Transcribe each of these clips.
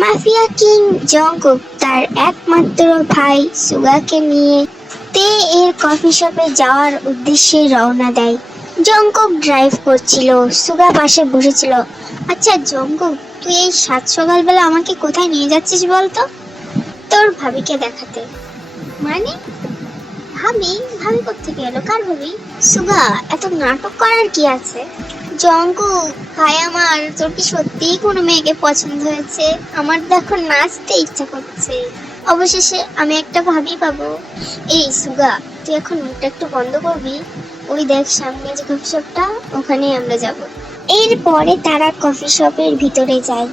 Mafia king Jungkook তার একমাত্র ভাই সুগাকে নিয়ে তে এর কফি শপে যাওয়ার উদ্দেশ্যে রওনা দেয়। জংকুক ড্রাইভ করছিল, সুগা পাশে বসেছিল। আচ্ছা জংকুক, তুই এই সাত সকালবেলা আমাকে কোথায় নিয়ে যাচ্ছিস বলতো? তোর ভাবিকে দেখাতে। মানে? ভাবি? ভাবি কোত্থেকে এলো? কার ভাবি? সুগা, এত নাটক করার কি আছে? জংকুক ভাই আমার, তোর কি সত্যিই কোনো মেয়েকে পছন্দ হয়েছে? আমার তো এখন নাচতে ইচ্ছা করছে। অবশেষে আমি একটা ভাবি পাবো। এই সুগা, তুই এখন মুখটা একটু বন্ধ করবি? ওই দেখ সামনে যে কফি শপটা, ওখানেই আমরা যাব। এরপরে তারা কফি শপের ভিতরে যায়।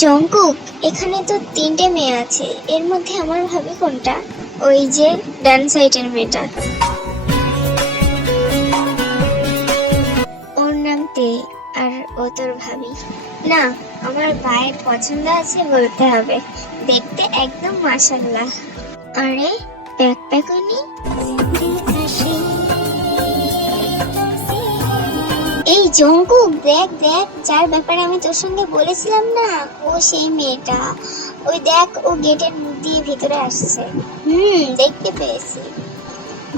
জংকুক, এখানে তো তিনটে মেয়ে আছে, এর মধ্যে আমার ভাবি কোনটা? ওই যে ডান সাইডের মেয়েটা, ওর নাম তে, আর ও তোর ভাবি। না, আমার ভাইয়ের পছন্দ আছে বলতে হবে, দেখতে একদম মাশাআল্লাহ। আরে ব্যাকপ্যাকনি, এই জংকুক দেখ দেখ, যার ব্যাপারে আমি তোর সঙ্গে বলেছিলাম না, ও সেই মেয়েটা। ওই দেখ, ও গেটের মুখ দিয়ে ভিতরে আসছে। দেখতে পেয়েছি।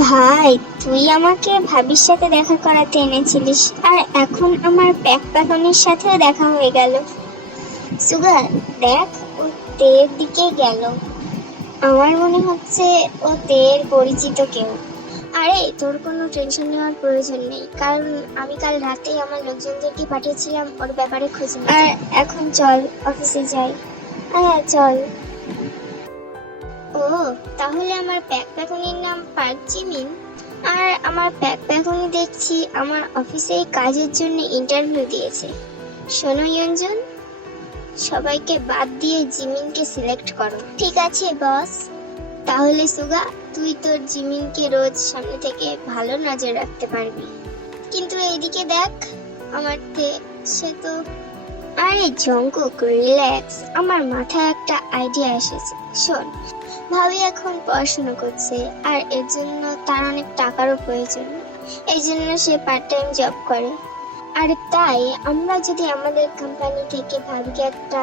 ভাই, তুই আমাকে ভাবির সাথে দেখা করাতে এনেছিলিস, আর এখন আমার ব্যাকপ্যাকনির সাথেও দেখা হয়ে গেল। সুগার দেখ, ও তের দিকে গেল। আমার মনে হচ্ছে ও তের পরিচিত কেউ। আরে তোর কোনো টেনশন নেওয়ার প্রয়োজন নেই, কারণ আমি কাল রাতেই আমার লোকজনদেরকে পাঠিয়েছিলাম ওর ব্যাপারে খোঁজ নিতে। আর এখন চল অফিসে যাই। হ্যাঁ চল। ও, তাহলে আমার ব্যাকপ্যাকনির নাম পার্ক জিমিন। আর আমার ব্যাকপ্যাকনি দেখছি আমার অফিসে কাজের জন্য ইন্টারভিউ দিয়েছে। শোনো ইয়ঞ্জন, সবাইকে বাদ দিয়ে জিমিনকে সিলেক্ট করো। ঠিক আছে বস। তাহলে সুগা, তুই তোর জিমিনকে রোজ সামনে থেকে ভালো নজর রাখতে পারবি। কিন্তু এইদিকে দেখ, আমার সে তো। আরে জংকুক রিল্যাক্স, আমার মাথায় একটা আইডিয়া এসেছে। শোন, ভাবি এখন পড়াশোনা করছে, আর এর জন্য তার অনেক টাকারও প্রয়োজন। এই জন্য সে পার্ট টাইম জব করে। আর তাই আমরা যদি আমাদের কোম্পানি থেকে ভাবিকে একটা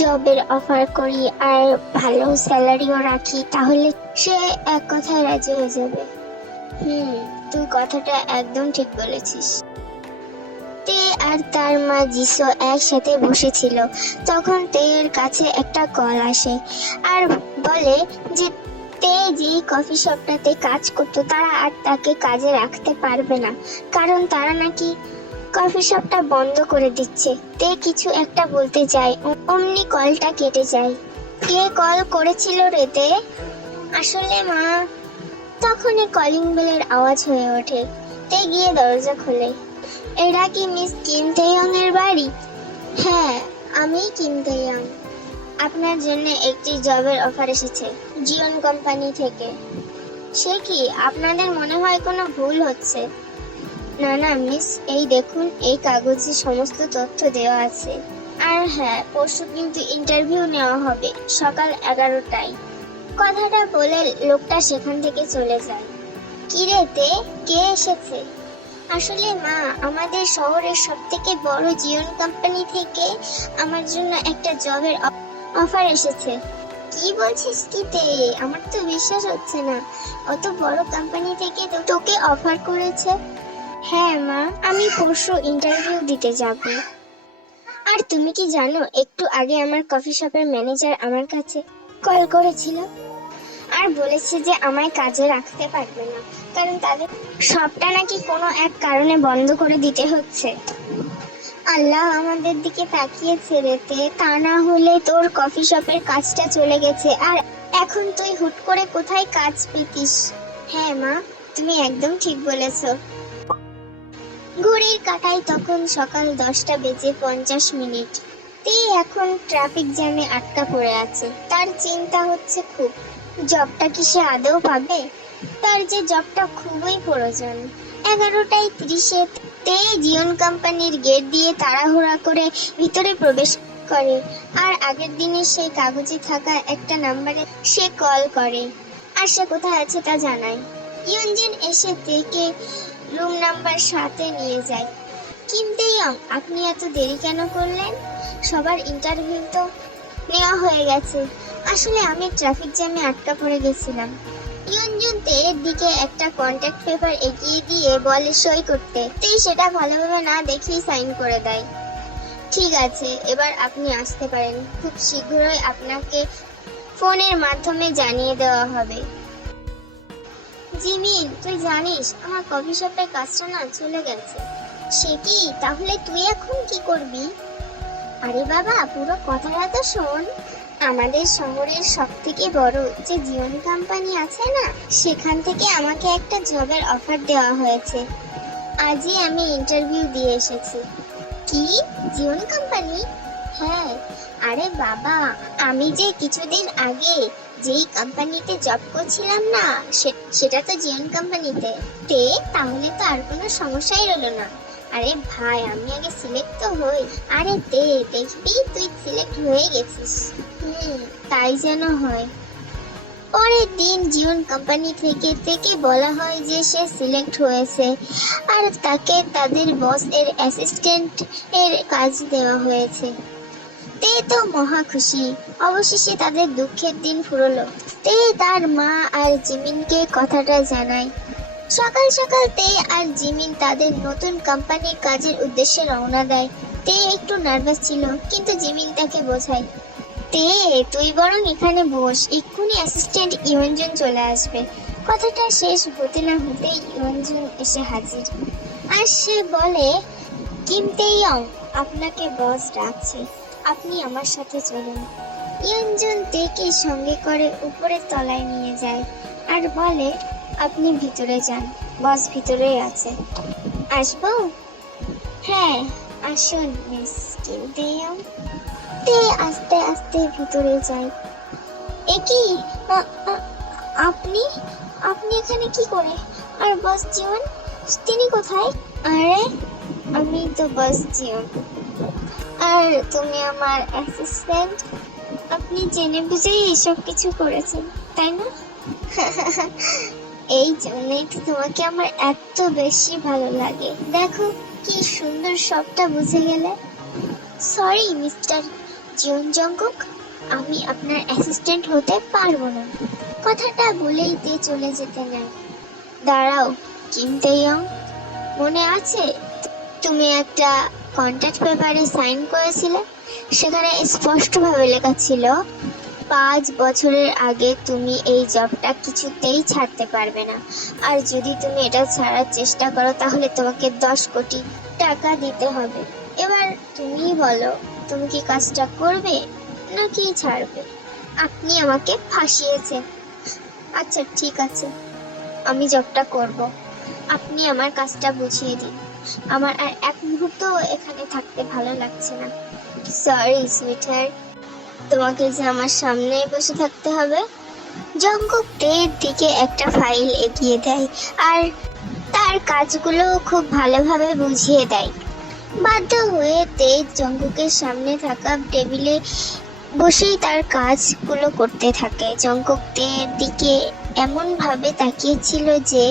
জবের অফার করি আর ভালো স্যালারিও রাখি, তাহলে সে এক কথায় রাজি হয়ে যাবে। তুই কথাটা একদম ঠিক বলেছিস। তে আর তার মা জিসো একসাথে বসেছিল। তখন তের কাছে একটা কল আসে আর বলে যে তে যেই কফি শপটাতে কাজ করতো তারা আর তাকে কাজে রাখতে পারবে না, কারণ তারা নাকি কফি শপটা বন্ধ করে দিচ্ছে। তে কিছু একটা বলতে যায়, অমনি কলটা কেটে যায়। কে কল করেছিল রে তে? আসলে মা। তখনই কলিং বেলের আওয়াজ হয়ে ওঠে। তে গিয়ে দরজা খোলে। এরা কি মিস কিম তেয়ং এর বাড়ি? হ্যাঁ, আমি কিম তেয়ং। আপনার জন্য একটি জবের অফার এসেছে জিওন কোম্পানি থেকে। সে কি, আপনাদের মনে হয় কোনো ভুল হচ্ছে? না না মিস, এই দেখুন, এই কাগজে সমস্ত তথ্য দেওয়া আছে। আর হ্যাঁ, পরশু কিন্তু ইন্টারভিউ নেওয়া হবে সকাল 11টায়। কথাটা বলে লোকটা সেখান থেকে চলে যায়। কি রে তে, কে এসেছে? আসলে মা, আমাদের শহরের সবথেকে বড় জিওন কোম্পানি থেকে আমার জন্য একটা জবের অফার এসেছে। কি বলছিস কি তে? আমার তো বিশ্বাস হচ্ছে না, অত বড় কোম্পানি থেকে তোকে অফার করেছে। হ্যাঁ মা, আমি পরশু ইন্টারভিউ দিতে যাব। আর তুমি কি জানো, একটু আগে আমার কফি শপের ম্যানেজার আমার কাছে কল করেছিল আর বলেছে যে আমায় কাজে রাখতে পারবে না, কারণ তাদের শপটা নাকি কোনো এক কারণে বন্ধ করে দিতে হচ্ছে। আল্লাহ আমাদের দিকে তাকিয়েছে রেতে, তা না হলে তোর কফি শপের কাজটা চলে গেছে, আর এখন তুই হুট করে কোথায় কাজ পেতিস। হ্যাঁ মা, তুমি একদম ঠিক বলেছো। ঘড়ির কাঁটায় তখন সকাল 10:50। তে এখন ট্রাফিক জ্যামে আটকা পড়ে আছে। তার চিন্তা হচ্ছে খুব, জবটা কি সে আদৌ পাবে? তার যে জবটা খুবই প্রয়োজন। 11:30 তে জিওন কোম্পানির গেট দিয়ে তাড়াহুড়া করে ভিতরে প্রবেশ করে, আর আগের দিনে সেই কাগজে থাকা একটা নাম্বারে সে কল করে আর সে কোথায় আছে তা জানায়। ইয়ঞ্জিন এসে তেকে রুম নাম্বার 7-এ নিয়ে যায়। কিম তেয়ং, আপনি এত দেরি কেন করলেন? সবার ইন্টারভিউ তো নেওয়া হয়ে গেছে। আসলে আমি ট্রাফিক জ্যামে আটকা পড়ে গেছিলাম। ইয়ঞ্জন তের দিকে একটা কন্ট্যাক্ট পেপার এগিয়ে দিয়ে বলে সই করতে। তেই সেটা ভালোভাবে না দেখেই সাইন করে দেয়। ঠিক আছে, এবার আপনি আসতে পারেন। খুব শীঘ্রই আপনাকে ফোনের মাধ্যমে জানিয়ে দেওয়া হবে। জিমিন, তুই জানিস আমার কফি শপের কাজটা না চলে গেছে। সে কি? তাহলে তুই এখন কি করবি? আরে বাবা, পুরো কথাটা তো শোন। আমাদের শহরের সব থেকে বড় যে জিওন কোম্পানি আছে না, সেখান থেকে আমাকে একটা জবের অফার দেওয়া হয়েছে। আজই আমি ইন্টারভিউ দিয়ে এসেছি। কি? Jeon company? হ্যাঁ। আরে বাবা, আমি যে কিছুদিন আগে যেই কোম্পানিতে জব করছিলাম না, সেটা তো জিওন কোম্পানিতে। তাহলে তো আর কোনো সমস্যাই রইলো না। আরে ভাই, আমি আগে সিলেক্ট তো হই। আরে দেখবি তুই সিলেক্ট হয়ে গেছিস। তাই যেন হয়। পরের দিন জিওন কোম্পানি থেকে বলা হয় যে সে সিলেক্ট হয়েছে আর তাকে তাদের বস এর অ্যাসিস্ট্যান্ট এর কাজ দেওয়া হয়েছে। তে তো মহা খুশি। অবশেষে তাদের দুঃখের দিন ফুরলো। তে তার মা আর জিমিনকে কথাটা জানায়। সকাল সকাল তে আর জিমিন তাদের নতুন কোম্পানির কাজের উদ্দেশ্যে রওনা দেয়। তে একটু নার্ভাস ছিল, কিন্তু জিমিন তাকে বোঝায়, তে তুই বরং এখানে বস, এক্ষুনি অ্যাসিস্ট্যান্ট ইয়ঞ্জন চলে আসবে। কথাটা শেষ হতে না হতেই ইয়ঞ্জন এসে হাজির। আর সে বলে, কিম তেইয়ং, আপনাকে বস ডাকছে, আপনি আমার সাথে চলুন। ইয়ঞ্জন তেকে সঙ্গে করে উপরের তলায় নিয়ে যায় আর বলে, আপনি ভিতরে যান, বস ভিতরেই আছে। আসবো? হ্যাঁ, আসুন মিস কিম তেইয়ং। তে আস্তে আস্তে ভিতরে যায়। একি, আপনি আপনি এখানে কি করে? আর বস জিওন, তিনি কোথায়? আরে, আমি তো বস জিওন, আর তুমি আমার অ্যাসিস্ট্যান্ট। আপনি জেনে বুঝেই এসব কিছু করেছেন, তাই না? এই জন্যই তো তোমাকে আমার এত বেশি ভালো লাগে। দেখো কি সুন্দর সবটা বুঝে গেলে। সরি মিস্টার জিওন জঙ্কুক, আমি আপনার অ্যাসিস্ট্যান্ট হতে পারবো না। কথাটা বলেই তে চলে যেতে নেয়। দাঁড়াও কিম তেইয়ং, মনে আছে তুমি একটা কন্ট্রাক্ট পেপারে সাইন করেছিলে? সেখানে স্পষ্টভাবে লেখা ছিল 5 বছরের আগে তুমি এই জবটা কিছুতেই ছাড়তে পারবে না, আর যদি তুমি এটা ছাড়ার চেষ্টা করো তাহলে তোমাকে 10 কোটি টাকা দিতে হবে। এবার তুমি বলো, তুমি কি কাজটা করবে নাকি ছাড়বে? আপনি আমাকে ফাঁসিয়েছেন। আচ্ছা ঠিক আছে, আমি জবটা করব। আপনি আমার কাজটা বুঝিয়ে দিন। আমার আর এক মুহূর্ত এখানে থাকতে ভালো লাগছে না। সরি সুইটহার্ট, তোমাকে যে আমার সামনে বসে থাকতে হবে। জঙ্কুক তের দিকে একটা ফাইল এগিয়ে দেয় আর তার কাজগুলো খুব ভালোভাবে বুঝিয়ে দেয়। বাধ্য হয়ে তে জঙ্কুকের সামনে থাকা টেবিলে বসেই তার কাজগুলো করতে থাকে। জঙ্কুক তের দিকে এমন ভাবে তাকিয়েছিল যে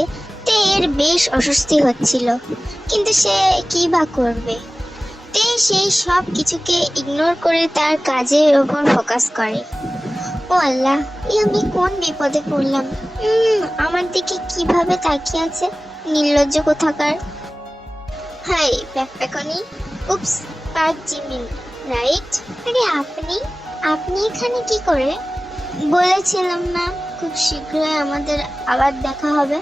তের বেশ অস্বস্তি হচ্ছিল, কিন্তু সে কি বা করবে। তে সেই সব কিছুকে ইগনোর করে তার কাজের ওপর ফোকাস করে। ও আল্লাহ, আমি কোন বিপদে পড়লাম। আমার দিকে কিভাবে তাকিয়ে আছে, নির্লজ্জ কোথাকার। হাই ব্যাকপ্যাকনি। উপস, পার্ক জিমিন, রাইট? আরে আপনি এখানে কি করে? বলেছিলাম না খুব শীঘ্রই আমাদের আবার দেখা হবে।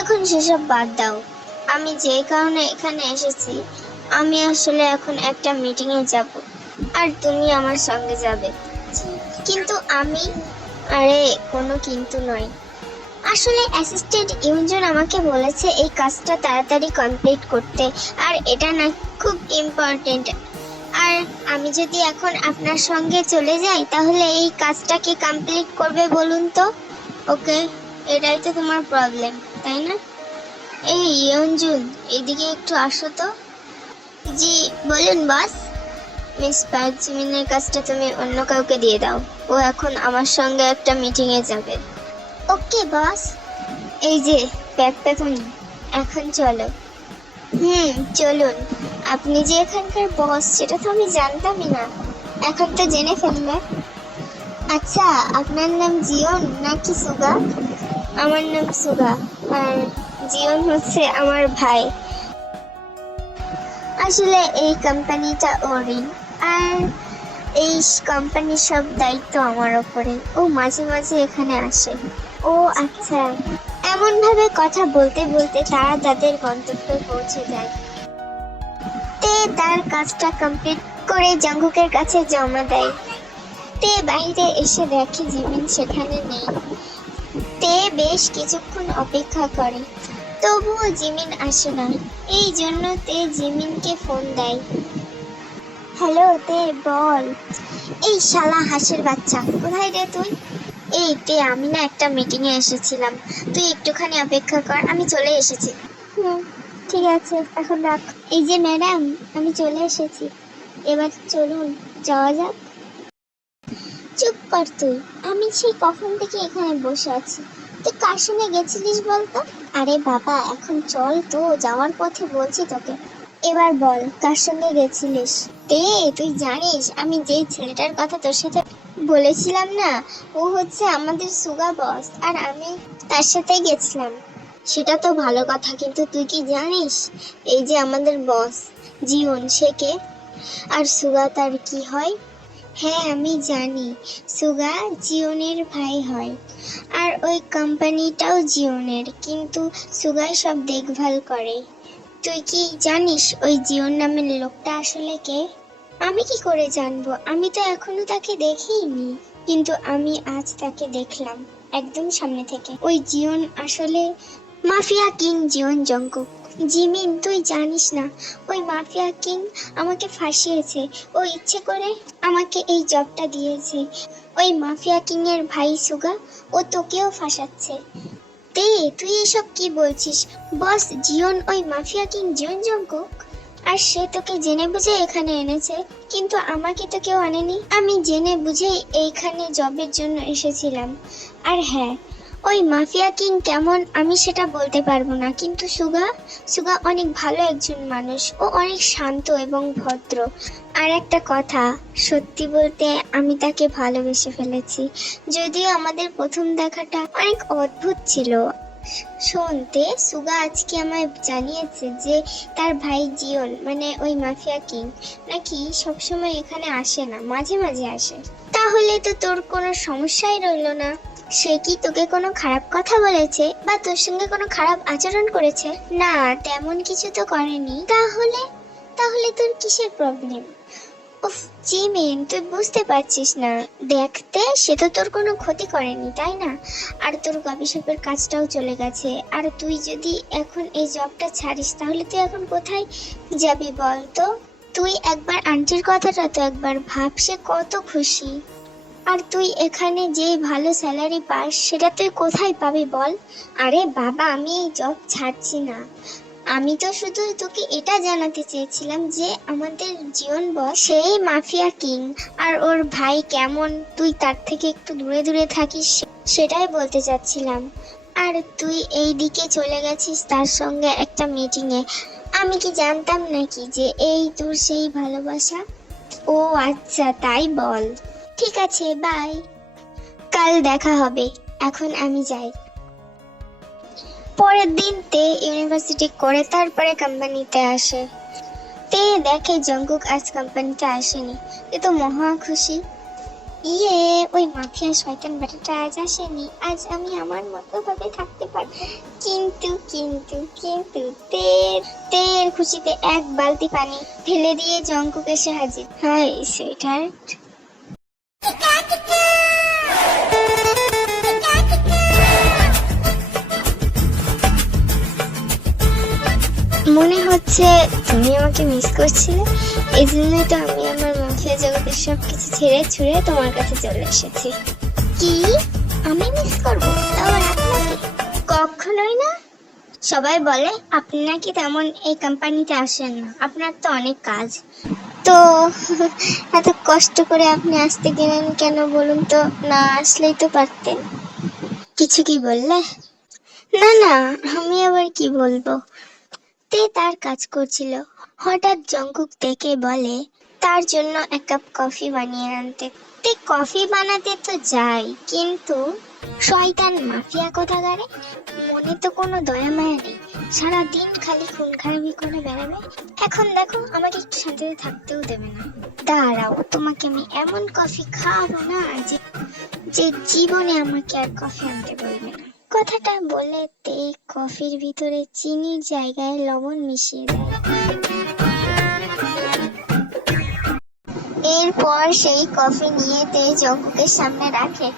এখন সেসব বাদ দাও। আমি যে কারণে এখানে এসেছি, আমি আসলে এখন একটা মিটিং এ যাব আর তুমি আমার সঙ্গে যাবে। কিন্তু আমি, আরে কোনো কিন্তু নয়। আসলে অ্যাসিস্ট্যান্ট ইয়ঞ্জন আমাকে বলেছে এই কাজটা তাড়াতাড়ি কমপ্লিট করতে, আর এটা না খুব ইম্পর্টেন্ট। আর আমি যদি এখন আপনার সঙ্গে চলে যাই তাহলে এই কাজটা কি কমপ্লিট করবে বলুন তো? ওকে, এটাই তো তোমার প্রবলেম, তাই না? এই ইয়ঞ্জন, এদিকে একটু আসো তো। জি বলুন বস। মিস পার্ক জিমিনের কাজটা তুমি অন্য কাউকে দিয়ে দাও, ও এখন আমার সঙ্গে একটা মিটিং এ যাবে। ওকে বস। এই যে ব্যাকপ্যাকনি, এখন চলো। চলুন। আপনি যে এখানকার বস সেটা তো আমি জানতামই না। এখন তো জেনে ফেললে। আচ্ছা, আপনার নাম জিয়ন নাকি সুগা? আমার নাম সুগা, আর জিয়ন হচ্ছে আমার ভাই। আসলে এই কোম্পানিটা ওরই, আর এই কোম্পানির সব দায়িত্ব আমার ওপরে। ও মাঝে মাঝে এখানে আসে। ও আচ্ছা। এমন ভাবে কথা বলতে বলতে তারা তাদের গন্তব্যে পৌঁছে যায়। তে তার কাজটা কমপ্লিট করে জঙ্কুকের কাছে জমা দেয়। তে বাইরে এসে দেখে জিমিন সেখানে নেই। তে বেশ কিছুক্ষণ অপেক্ষা করে, তবুও জিমিন আসে না। এই জন্য তে জিমিনকে ফোন দেয়। হ্যালো তে, বল। এই শালা হাঁসের বাচ্চা, কোথায় রে তুই? এই তে, আমি না একটা মিটিং এ এসেছিলাম, তুই একটুখানি অপেক্ষা কর, আমি চলে এসেছি। ঠিক আছে, এখন রাখ। এই যে ম্যাডাম, আমি চলে এসেছি, এবার চলুন যাওয়া যাক। চুপ কর তুই, আমি সেই কখন থেকে এখানে বসে আছি। তুই কার সঙ্গে গেছিলিস বলতো? আরে বাবা, এখন চল তো, যাওয়ার পথে বলছি তোকে। এবার বল, কার সঙ্গে গেছিলিস? তুই জানিস আমি যেই ছেলেটার কথা তোর সাথে বলেছিলাম না, ও হচ্ছে আমাদের সুগা বস, আর আমি তার সাথে গেছিলাম। সেটা তো ভালো কথা, কিন্তু তুই কি জানিস এই যে আমাদের বস জীবন, সে কে? আর সুগা তার কি হয়? হ্যাঁ আমি জানি, সুগা জিওনের ভাই হয়, আর ওই কোম্পানিটাও জিওনের, কিন্তু সুগাই সব দেখভাল করে। তুই কি জানিস ওই জিওন নামের লোকটা আসলে কে? আমি কি করে জানবো, আমি তো এখনো তাকে দেখিনি, কিন্তু আমি আজ তাকে দেখলাম একদম সামনে থেকে। ওই জিওন আসলে mafia king Jeon Jungkook. Jimin, তুই জানিস না, ওই মাফিয়া কিং আমাকে ফাঁসিয়েছে। ও ইচ্ছে করে আমাকে এই জবটা দিয়েছে। ওই মাফিয়া কিং এর ভাই সুগা, ও তোকেও ফাঁসাচ্ছে। তুই এসব কি বলছিস? বস জিওন ওই মাফিয়া কিং জিওন জঙ্কুক, আর সে তোকে জেনে বুঝে এখানে এনেছে, কিন্তু আমাকে তো কেউ আনেনি। আমি জেনে বুঝেই এইখানে জবের জন্য এসেছিলাম। আর হ্যাঁ, ওই মাফিয়া কিং কেমন আমি সেটা বলতে পারবো না, কিন্তু সুগা সুগা অনেক ভালো একজন মানুষ, ও অনেক শান্ত এবং ভদ্র। আর একটা কথা, সত্যি বলতে আমি তাকে ভালোবেসে ফেলেছি, যদিও আমাদের প্রথম দেখাটা অনেক অদ্ভুত ছিল। শুনতে সুগা আজকে আমায় জানিয়েছে যে তার ভাই জিওন, মানে ওই মাফিয়া কিং, নাকি সবসময় এখানে আসে না, মাঝে মাঝে আসে। তাহলে তো তোর কোনো সমস্যাই রইলো না। সে কি তোকে কোনো খারাপ কথা বলেছে বা তোর সঙ্গে কোনো খারাপ আচরণ করেছে? না, তেমন কিছু তো করেনি। তাহলে তাহলে তোর কিসের প্রবলেম? উফ জিমিন, তুই বুঝতে পারছিস না, দেখতে সে তো তোর কোনো ক্ষতি করেনি, তাই না? আর তোর গবেষকের কাজটাও চলে গেছে, আর তুই যদি এখন এই জবটা ছাড়িস তাহলে তুই এখন কোথায় যাবি বল তো? তুই একবার আন্টির কথাটা তো একবার ভাব, সে কত খুশি। আর তুই এখানে যে ভালো স্যালারি পাস, সেটা তুই কোথায় পাবি বল? আরে বাবা, আমি এই জব ছাড়ছি না, আমি তো শুধু তোকে এটা জানাতে চেয়েছিলাম যে আমাদের জীবন বস সেই মাফিয়া কিং, আর ওর ভাই কেমন, তুই তার থেকে একটু দূরে দূরে থাকিস, সেটাই বলতে চাচ্ছিলাম। আর তুই এই দিকে চলে গেছিস তার সঙ্গে একটা মিটিংয়ে, আমি কি জানতাম নাকি যে এই তোর সেই ভালোবাসা? ও আচ্ছা, তাই বল। ঠিক আছে, বাই, কাল দেখা হবে, এখন আমি যাই। পরের দিন তে ইউনিভার্সিটি করে তারপরে কোম্পানিতে আসে। তে দেখে জঙ্কুক আজ কোম্পানিতে আসেনি, এ তো মহা খুশি। ইয়ে, ওই মাফিয়া শয়তান বেটাটা আজ আসেনি, আজ আমি আমার মতো ভাবে থাকতে পারবো। কিন্তু কিন্তু কিন্তু তের খুশিতে এক বালতি পানি ঢেলে দিয়ে জঙ্কুক এসে হাজির। Hi sweetheart. মনে হচ্ছে তুমি আমাকে মিস করছিলে, এই জন্যই তো আমি আমার মাফিয়া জগতের সবকিছু ছেড়ে ছুড়ে তোমার কাছে চলে এসেছি। কি, আমি মিস করবো? তাও আপনাকে? কখনোই না। সবাই বলে আপনি নাকি তেমন এই কোম্পানিতে আসেন না, আপনার তো অনেক কাজ। তো এত কষ্ট করে আপনি আসতে গেলেন কেন বলুন তো? না আসলেই তো পারতেন। কিছু কি বললে? না না, আমি আবার কি বলবো। তে তার কাজ করছিল, হঠাৎ জঙ্কুক দেখে বলে, তার জন্য এক কাপ কফি বানিয়ে আনতে। তে কফি বানাতে তো যাই, কিন্তু শয়তান মাফিয়া কোথাকারে, মনে তো কোনো দয়া মায়া নেই, সারাদিন খালি খুন খারাপি করে বেড়াবে। এখন দেখো আমাকে একটু শান্তিতে থাকতেও দেবে না। দাঁড়াও, তোমাকে আমি এমন কফি খাওয়াবো না যে যে জীবনে আমাকে আর কফি আনতে বলবে না। কথাটা বলে তে কফির ভিতরে চিনির জায়গায় লবণ মিশিয়ে দেয়। এরপর সেই কফি নিয়ে তে জঙ্কুকের সামনে রাখে।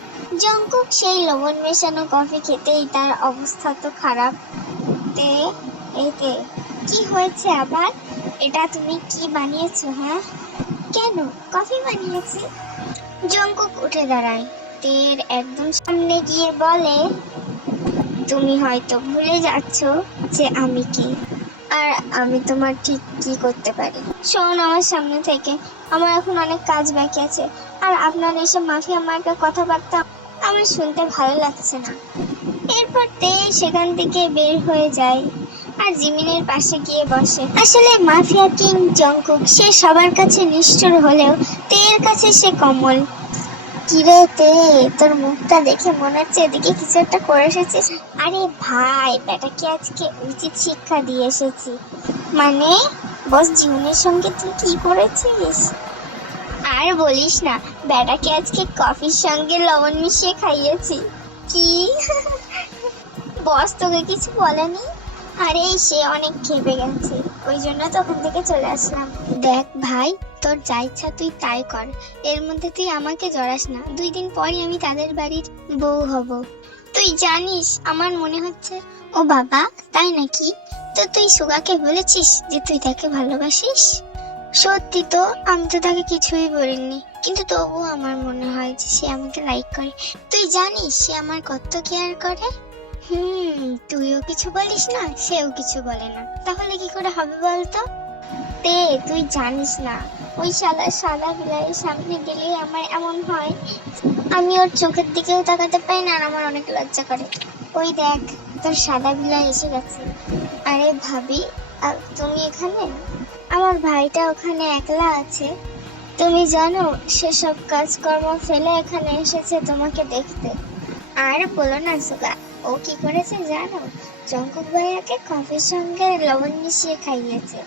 জঙ্কুক সেই লবণ মেশানো কফি খেতেই তার অবস্থা তো খারাপ। তে এতে কি হয়েছে আবার? এটা তুমি কি বানিয়েছো? হ্যাঁ, কেন কফি বানিয়েছি? জঙ্কুক উঠে দাঁড়ায়, তের একদম সামনে গিয়ে বলে, তুমি হয়তো ভুলে যাচ্ছ যে আমি কে, আর আমি তোমার ঠিক কি করতে পারি। শোন আমার সামনে থেকে, আমার এখন অনেক কাজ বাকি আছে, আর আপনার এসব মাফিয়া মার্কা কথাবার্তা আমার শুনতে ভালো লাগছে না। এরপর তে সেখান থেকে বের হয়ে যায় আর জিমিনের পাশে গিয়ে বসে। আসলে মাফিয়া কিং জঙ্কুক সে সবার কাছে নিষ্ঠুর হলেও তের কাছে সে কমল। কিরে তে, তোর মুখটা দেখে মনে হচ্ছে এদিকে কিছু একটা করে এসেছিস। আরে ভাই, বেটাকে আজকে উচিত শিক্ষা দিয়ে এসেছি। মানে বস জীবনের সঙ্গে তুই কি করেছিস? আর বলিস না, বেটাকে আজকে কফির সঙ্গে লবণ মিশিয়ে খাইয়েছি। কি বস তোকে কিছু বলেনি? আরে সে অনেক খেপে গেছে, ওই জন্য তো ওখান থেকে চলে আসলাম। দেখ ভাই, তোর যা ইচ্ছা তুই তাই কর, এর মধ্যে তুই আমাকে জড়াস না। 2 দিন পরই আমি তাদের বাড়ির বউ হব। তুই জানিস আমার মনে হচ্ছে। ও বাবা, তাই নাকি? তো তুই সুগাকে বলেছিস যে তুই তাকে ভালোবাসিস? সত্যি তো, আমি তো তাকে কিছুই বলিনি, কিন্তু তবুও আমার মনে হয় যে সে আমাকে লাইক করে। তুই জানিস সে আমার কত কেয়ার করে। তুইও কিছু বলিস না, সেও কিছু বলে না, তাহলে কি করে হবে বলতো? তে তুই জানিস না, ওই সাদা বিলাইয়ের সামনে গেলে আমার এমন হয়, আমি ওর চোখের দিকেও তাকাতে পারি না, আর আমার অনেক লজ্জা করে। ওই দেখ, তোর সাদা বিলাই এসে গেছে। আরে ভাবি, তুমি এখানে? আমার ভাইটা ওখানে একলা আছে। তুমি জানো সেসব কাজকর্ম ফেলে এখানে এসেছে তোমাকে দেখতে। আর বলো না সুগা, ও কি করেছে জানো? জঙ্কুক ভাইয়াকে কফির সঙ্গে লবণ মিশিয়ে খাইয়েছে।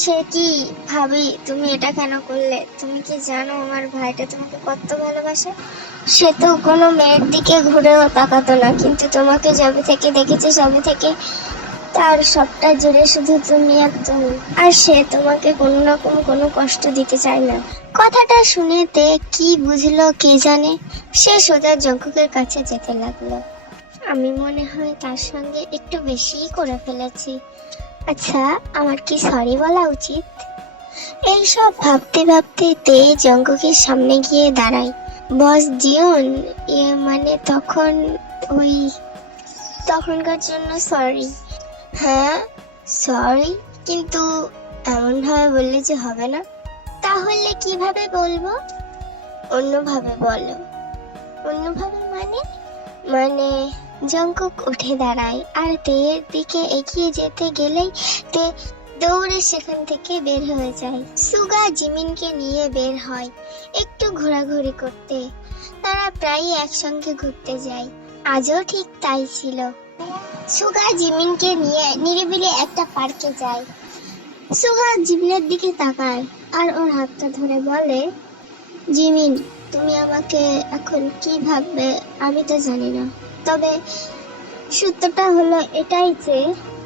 সে কি ভাবি, তুমি এটা কেন করলে? তুমি কি জানো আমার ভাইটা তোমাকে কত ভালোবাসে? সে তো কোনো মেয়ের দিকে ঘুরেও তাকাতো না, কিন্তু তোমাকে যবে থেকে দেখেছে সবে থেকে তার সবটা জুড়ে শুধু তুমি আর তুমি, আর সে তোমাকে কোনো রকম কোনো কষ্ট দিতে চায় না। কথাটা শুনে তে কি বুঝলো কে জানে, সে সোজা জঙ্কুকের কাছে যেতে লাগলো। আমি মনে হয় তার সঙ্গে একটু বেশিই করে ফেলেছি। আচ্ছা, আমার কি সরি বলা উচিত? এইসব ভাবতে ভাবতে তে জঙ্কুকের সামনে গিয়ে দাঁড়ায়। বস জিওন, মানে তখনকার জন্য সরি। হ্যাঁ সরি, কিন্তু এমন ভাবে বললে যে হবে না। তাহলে কিভাবে বলবো? অন্যভাবে বলো। অন্যভাবে মানে জঙ্কুক উঠে দাঁড়ায় আর তের দিকে এগিয়ে যেতে গেলেই তে দৌড়ে সেখান থেকে বের হয়ে যায়। সুগা জিমিনকে নিয়ে বের হয় একটু ঘোরাঘুরি করতে। তারা প্রায়ই একসঙ্গে ঘুরতে যায়, আজও ঠিক তাই ছিল। সুগা জিমিনকে নিয়ে নিরিবিলি একটা পার্কে যায়। সুগা জিমিনের দিকে তাকায় আর ওর হাতটা ধরে বলে, জিমিন, তুমি আমাকে এখন কি ভাববে আমি তো জানি না, তবে সত্যটা হলো এটাই যে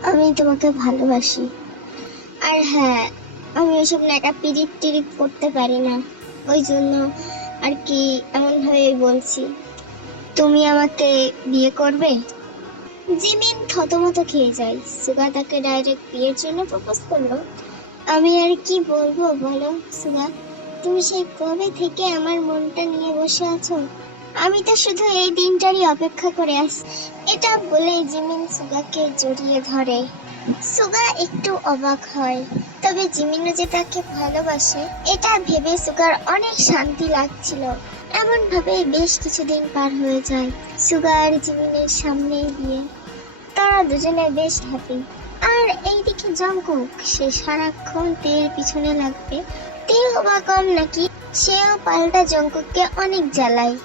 আমি তোমাকে ভালোবাসি। আর হ্যাঁ, আমি ওইসব ন্যাকা পিরিত টিরিত করতে পারি না, ওই জন্য আর কি এমন ভাবে বলছি। তুমি আমাকে বিয়ে করবে? জিমিন থতমত খেয়ে যায়। সুগা তাকে ডাইরেক্ট বিয়ের জন্য প্রপোজ করলো। আমি আর কি বলবো বলো সুগা, তুমি সেই কবে থেকে আমার মনটা নিয়ে বসে আছো, আমি তো শুধু এই দিনটারই অপেক্ষা করে আছি। এটা বলে জিমিন সুগাকে জড়িয়ে ধরে। সুগা একটু অবাক হয়, তবে জিমিনও যে তাকে ভালোবাসে এটা ভেবে সুগার অনেক শান্তি লাগছিল। এমন ভাবে বেশ কিছুদিন পার হয়ে যায়। সুগা আর জিমিনের সামনে গিয়ে তারা দুজনে বেশ হ্যাপি। আর এইদিকে জঙ্কুক, সে সারাক্ষণ তের পিছনে লাগবে, তেও বা কম নাকি, সেও পাল্টা জঙ্কুককে অনেক জ্বালায়।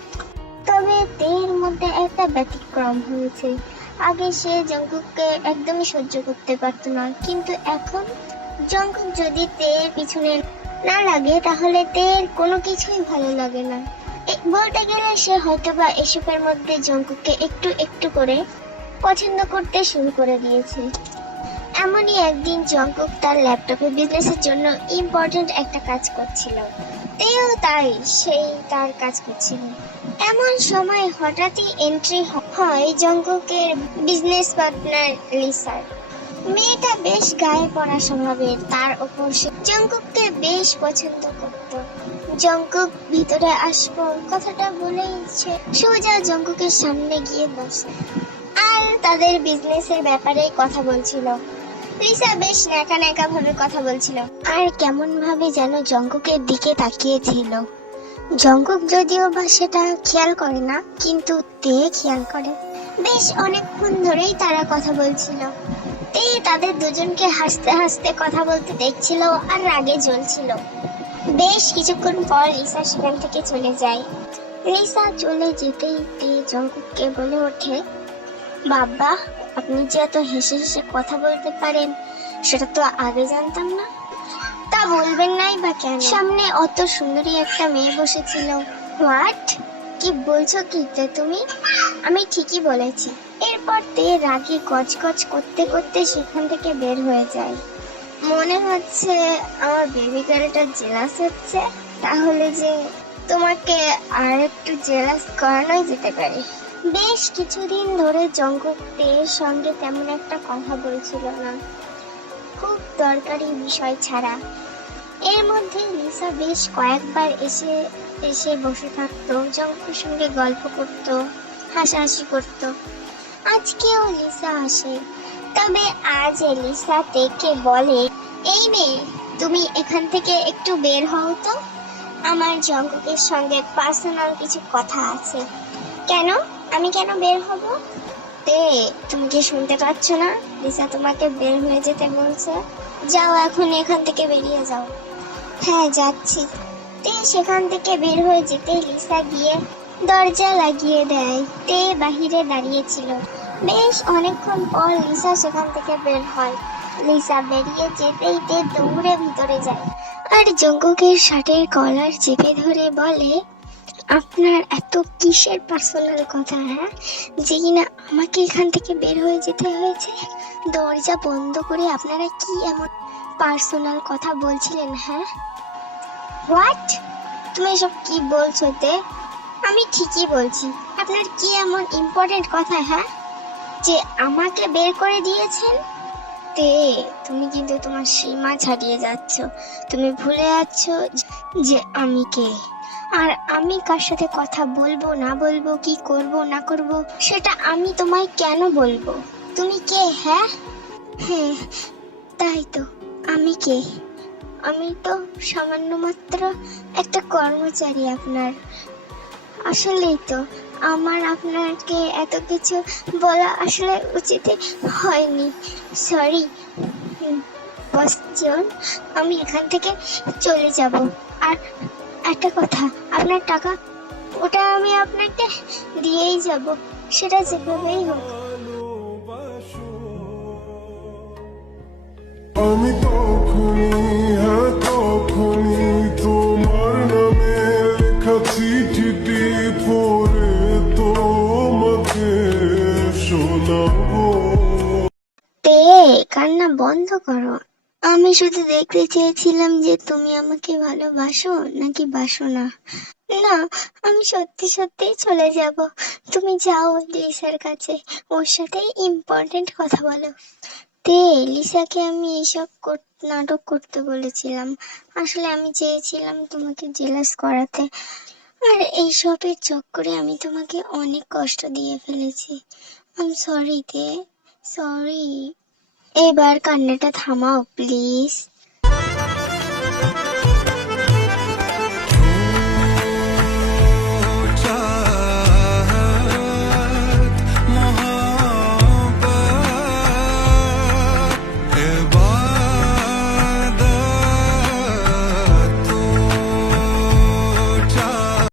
তবে তের মধ্যে একটা ব্যতিক্রম হয়েছে। আগে সে জঙ্কুককে একদমই সহ্য করতে পারতো না, কিন্তু এখন জঙ্কুক যদি তের পিছনে না লাগে তাহলে তের কোনো কিছুই ভালো লাগে না। বলতে গেলে সে হয়তোবা এসবের মধ্যে জঙ্কুককে একটু একটু করে পছন্দ করতে শুরু করে দিয়েছে। এমনই একদিন জঙ্কুক তার ল্যাপটপে বিজনেসের জন্য ইম্পর্টেন্ট একটা কাজ করছিল। তেও তাই সেই তার কাজ করছিল। এমন সময় হঠাৎই এন্ট্রি হয় জঙ্কুকের বিজনেস পার্টনার লিসার। মেয়েটা বেশ গায়ে পড়া স্বভাবের, তার ওপর সে জঙ্কুককে বেশ পছন্দ করত। জঙ্কুক ভিতরে আসবো কথাটা বলেই সে সোজা জঙ্কুকের সামনে গিয়ে বসে আর তাদের বিজনেসের ব্যাপারে কথা বলছিল। লিসা বেশ ন্যাকা ন্যাকা ভাবে কথা বলছিল আর কেমন ভাবে যেন জঙ্কুকের দিকে তাকিয়েছিল। জঙ্কুক যদিও বা সেটা খেয়াল করে না, কিন্তু তে খেয়াল করে। বেশ অনেকক্ষণ ধরেই তারা কথা বলছিল। তে তাদের দুজনকে হাসতে হাসতে কথা বলতে দেখছিল আর রাগে জ্বলছিল। বেশ কিছুক্ষণ পর লিসা সেখান থেকে চলে যায়। লিসা চলে যেতেই তে জঙ্কুককে বলে ওঠে, বাবা, আপনি যে এত হেসে হেসে কথা বলতে পারেন সেটা তো আগে জানতাম না। তা বলবেন নাই বা কেন? সামনে অত সুন্দরী একটা মেয়ে বসেছিল। হোয়াট? কি বলছো কি তুমি? আমি ঠিকই বলেছি। এরপর তে রাগে গজগজ করতে করতে সেখান থেকে বের হয়ে যায়। মনে হচ্ছে আমার বেবি গার্লটা জেলাস হচ্ছে। তাহলে যে তোমাকে আর একটু জেলাস করানোই যেতে পারে। বেশ কিছুদিন ধরে জঙ্কুক তের সঙ্গে তেমন একটা কথা বলছিল না, খুব দরকারি বিষয় ছাড়া। এর মধ্যে লিসা বেশ কয়েকবার এসে এসে বসে থাকতো, জঙ্কুকের সঙ্গে গল্প করত, হাসাহাসি করত। আজকেও লিসা আসে। তবে আজ লিসা তেকে বলে, এই মেয়ে, তুমি এখান থেকে একটু বের হও তো, আমার জঙ্কুকের সঙ্গে পার্সোনাল কিছু কথা আছে। কেন? আমি কেন বের হব? তে, তুমি কি শুনতে পাচ্ছ না? লিসা তোমাকে বের হয়ে যেতে বলছে। যাও, এখন এখান থেকে বেরিয়ে যাও। হ্যাঁ, যাচ্ছি। তে সেখান থেকে বের হয়ে যেতেই লিসা গিয়ে দরজা লাগিয়ে দেয়। তে বাহিরে দাঁড়িয়েছিল। বেশ অনেকক্ষণ পর লিসা সেখান থেকে বের হয়। লিসা বেরিয়ে যেতেই তে দৌড়ে ভিতরে যায় আর জঙ্কুকের শার্টের কলার চেপে ধরে বলে, আপনার এত কিসের পার্সোনাল কথা, হ্যাঁ, যে কিনা আমাকে এখান থেকে বের হয়ে যেতে হয়েছে? দরজা বন্ধ করে আপনারা কি এমন পার্সোনাল কথা বলছিলেন? হ্যাঁ, হোয়াট? তুমি এসব কি বলছো তে? আমি ঠিকই বলছি। আপনার কি এমন ইম্পর্টেন্ট কথা, হ্যাঁ, যে আমাকে বের করে দিয়েছেন? তে, তুমি কিন্তু তোমার সীমা ছাড়িয়ে যাচ্ছ। তুমি ভুলে যাচ্ছ যে আমি কে, আর আমি কার সাথে কথা বলবো না বলবো, কি করব না করব, সেটা আমি তোমায় কেন বলবো? তুমি কে? হ্যাঁ হ্যাঁ, তাই তো। আমি কে? আমি তো সামান্য মাত্র একটা কর্মচারী আপনার। আসলেই তো আমার আপনাকে এত কিছু বলা আসলে উচিত হয়নি। সরি বস জন, আমি এখান থেকে চলে যাব। আর একটা কথা, আপনার টাকা ওটা আমি আপনাকে দিয়েই যাব, সেটা যেভাবেই হোক। আমি তখনই তোমার নামে লেখা চিঠিটি পড়ে তোমাকে শোনাবো। তে, কান্না বন্ধ করো। আমি শুধু দেখতে চেয়েছিলাম যে তুমি আমাকে ভালোবাসো নাকি বাসো না। না, আমি সত্যি সত্যিই চলে যাব। তুমি যাও লিসার কাছে, ওর সাথে ইম্পর্টেন্ট কথা বলো। তে, লিসাকে আমি এইসব নাটক করতে বলেছিলাম। আসলে আমি চেয়েছিলাম তোমাকে জেলাস করাতে, আর এইসবের চক্করে আমি তোমাকে অনেক কষ্ট দিয়ে ফেলেছি। আই এম সরি তে, সরি। এবার কান্নাটা থামাও প্লিজ।